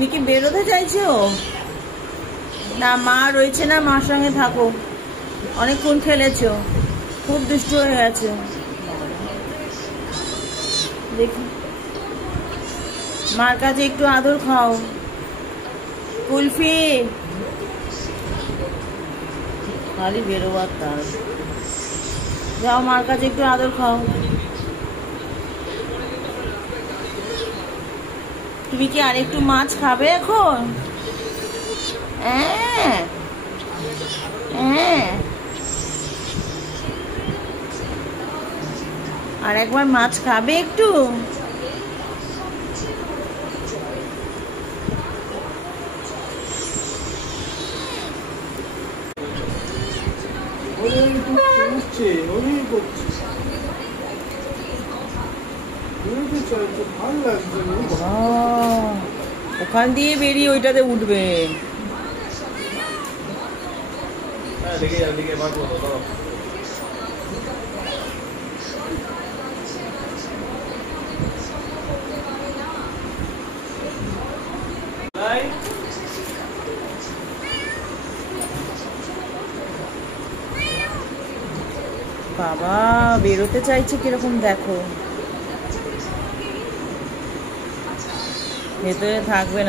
তুমি কি বেরোতে চাইছো? না, মা রয়েছে না, মার সঙ্গে থাকো। অনেকক্ষণ খেলেছো, খুব দুষ্টু হয়ে গেছে। দেখি, মার কাছে একটু আদর খাও। কুলফি, খালি বেরোবার তার। যাও, মার কাছে একটু আদর খাও। তুমি কি আর একটু মাছ খাবে এখন? হ্যাঁ, হ্যাঁ, আর একবার মাছ খাবে একটু? ওখান দিয়ে বেরিয়ে ওইটাতে উঠবে। বাবা বেরোতে চাইছে কিরকম দেখো, ভেতরে থাকবে না।